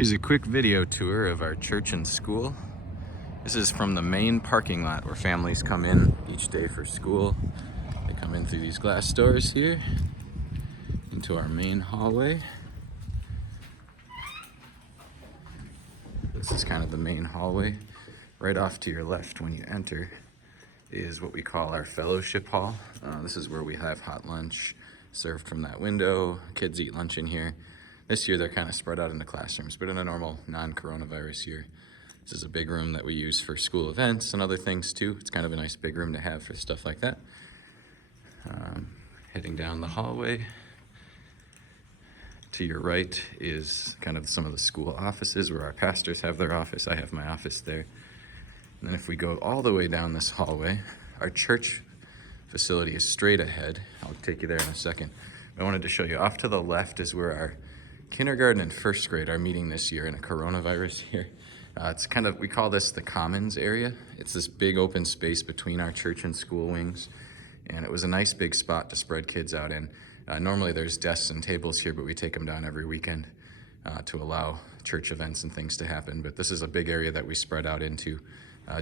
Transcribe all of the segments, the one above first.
Here's a quick video tour of our church and school. This is from the main parking lot where families come in each day for school. They come in through these glass doors here into our main hallway. This is kind of the main hallway. Right off to your left when you enter is what we call our fellowship hall. This is where we have hot lunch served from that window. Kids eat lunch in here. This year they're kind of spread out into classrooms, but in a normal non-coronavirus year, this is a big room that we use for school events and other things too. It's kind of a nice big room to have for stuff like that. Heading down the hallway, to your right is kind of some of the school offices where our pastors have their office. I have my office there. And then if we go all the way down this hallway, our church facility is straight ahead. I'll take you there in a second. I wanted to show you off to the left is where our kindergarten and first grade are meeting this year in a coronavirus year. It's kind of, we call this the commons area. It's this big open space between our church and school wings. And it was a nice big spot to spread kids out in. Normally there's desks and tables here, but we take them down every weekend to allow church events and things to happen. But this is a big area that we spread out into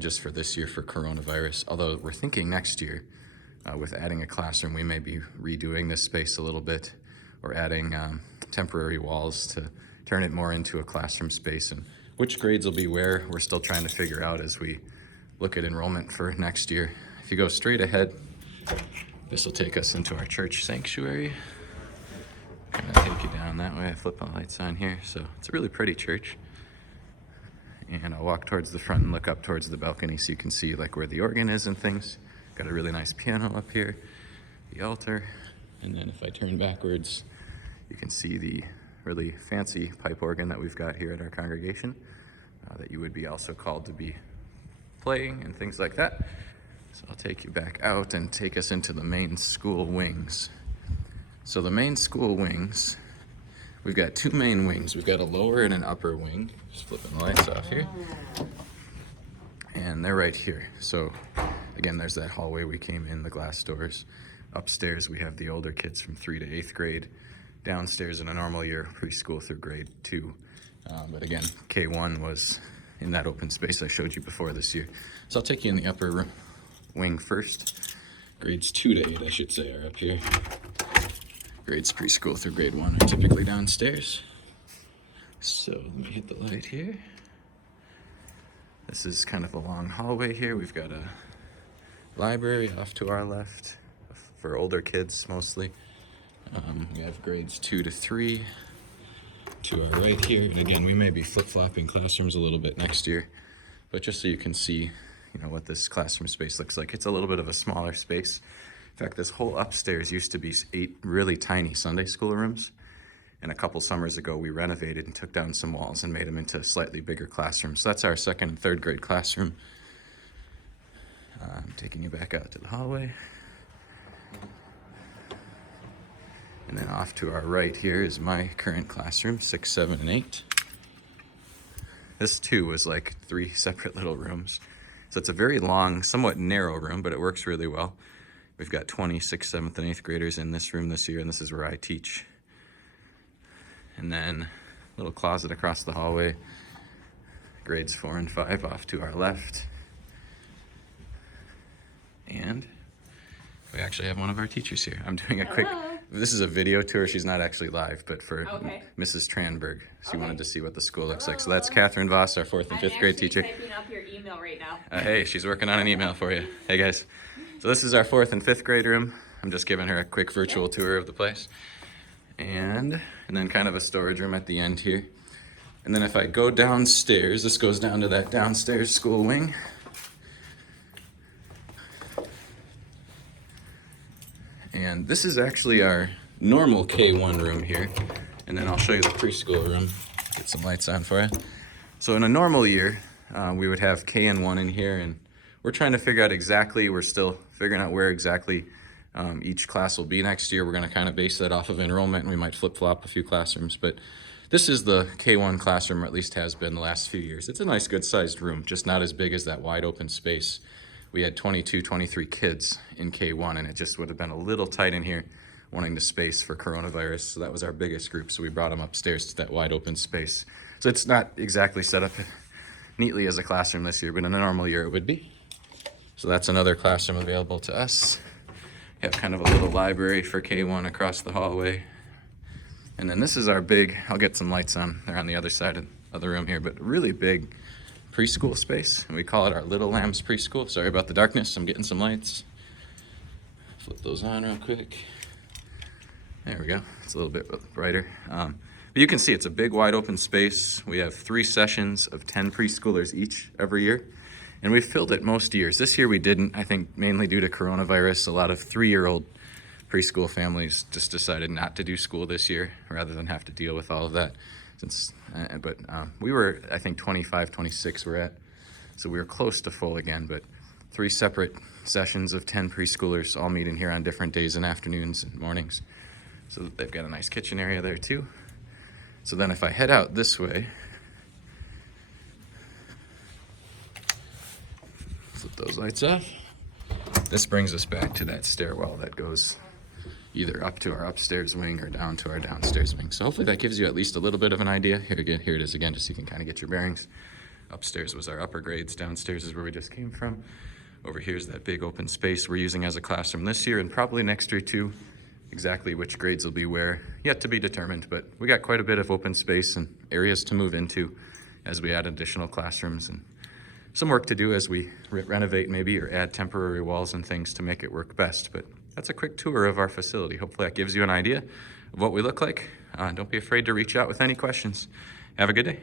just for this year for coronavirus. Although we're thinking next year with adding a classroom, we may be redoing this space a little bit or adding temporary walls to turn it more into a classroom space. And which grades will be where, we're still trying to figure out as we look at enrollment for next year. If you go straight ahead, this will take us into our church sanctuary. Kind of take you down that way. I flip the lights on here. So it's a really pretty church. And I'll walk towards the front and look up towards the balcony so you can see like where the organ is and things. Got a really nice piano up here, the altar. And then if I turn backwards, you can see the really fancy pipe organ that we've got here at our congregation that you would be also called to be playing and things like that. So I'll take you back out and take us into the main school wings. So the main school wings, we've got two main wings. We've got a lower and an upper wing. Just flipping the lights off here. And they're right here. So again, there's that hallway we came in, the glass doors. Upstairs, we have the older kids from 3 to 8th grade. Downstairs in a normal year, preschool through grade 2. But again, K1 was in that open space I showed you before this year. So I'll take you in the upper wing first. Grades 2 to 8, I should say, are up here. Grades preschool through grade 1 are typically downstairs. So let me hit the light here. This is kind of a long hallway here. We've got a library off to our left for older kids mostly. We have grades 2 to 3 to our right here. And again, we may be flip-flopping classrooms a little bit next year, but just so you can see, you know, what this classroom space looks like. It's a little bit of a smaller space. In fact, this whole upstairs used to be 8 really tiny Sunday school rooms. And a couple summers ago, we renovated and took down some walls and made them into slightly bigger classrooms. So that's our 2nd and 3rd grade classroom. I'm taking you back out to the hallway. And then off to our right here is my current classroom, 6, 7, and 8. This too was like 3 separate little rooms. So it's a very long, somewhat narrow room, but it works really well. We've got 20 6th, 7th, and 8th graders in this room this year, and this is where I teach. And then a little closet across the hallway, grades 4 and 5 off to our left. And we actually have one of our teachers here. I'm doing a quick, this is a video tour. She's not actually live, but for Mrs. Tranberg. She wanted to see what the school looks like. So that's Catherine Voss, our 4th and 5th grade teacher. I'm typing up your email right now. Hey, she's working on an email for you. Hey guys. So this is our 4th and 5th grade room. I'm just giving her a quick virtual tour of the place. And then kind of a storage room at the end here. And then if I go downstairs, this goes down to that downstairs school wing. And this is actually our normal K1 room here. And then I'll show you the preschool room. Get some lights on for you. So in a normal year, we would have K and 1 in here, and we're trying to figure out exactly, we're still figuring out where exactly each class will be next year. We're gonna kind of base that off of enrollment, and we might flip-flop a few classrooms, but this is the K1 classroom, or at least has been the last few years. It's a nice, good-sized room, just not as big as that wide open space. We had 22, 23 kids in K1, and it just would have been a little tight in here wanting the space for coronavirus. So that was our biggest group. So we brought them upstairs to that wide open space. So it's not exactly set up neatly as a classroom this year, but in a normal year it would be. So that's another classroom available to us. We have kind of a little library for K1 across the hallway. And then this is our big, I'll get some lights on, they're on the other side of the room here, but really big preschool space. And we call it our Little Lambs Preschool. Sorry about the darkness, I'm getting some lights. Flip those on real quick. There we go, it's a little bit brighter. But you can see it's a big wide open space. We have 3 sessions of 10 preschoolers each every year. And we've filled it most years. This year we didn't, I think mainly due to coronavirus. A lot of 3-year-old preschool families just decided not to do school this year rather than have to deal with all of that. We were, I think 25, 26 we're at. So we were close to full again, but 3 separate sessions of 10 preschoolers all meeting here on different days and afternoons and mornings. So they've got a nice kitchen area there too. So then if I head out this way, flip those lights off. This brings us back to that stairwell that goes either up to our upstairs wing or down to our downstairs wing. So hopefully that gives you at least a little bit of an idea. Here it is again, just so you can kind of get your bearings. Upstairs was our upper grades, downstairs is where we just came from. Over here's that big open space we're using as a classroom this year and probably next year too. Exactly which grades will be where, yet to be determined, but we got quite a bit of open space and areas to move into as we add additional classrooms and some work to do as we renovate maybe or add temporary walls and things to make it work best. But that's a quick tour of our facility. Hopefully that gives you an idea of what we look like. Don't be afraid to reach out with any questions. Have a good day.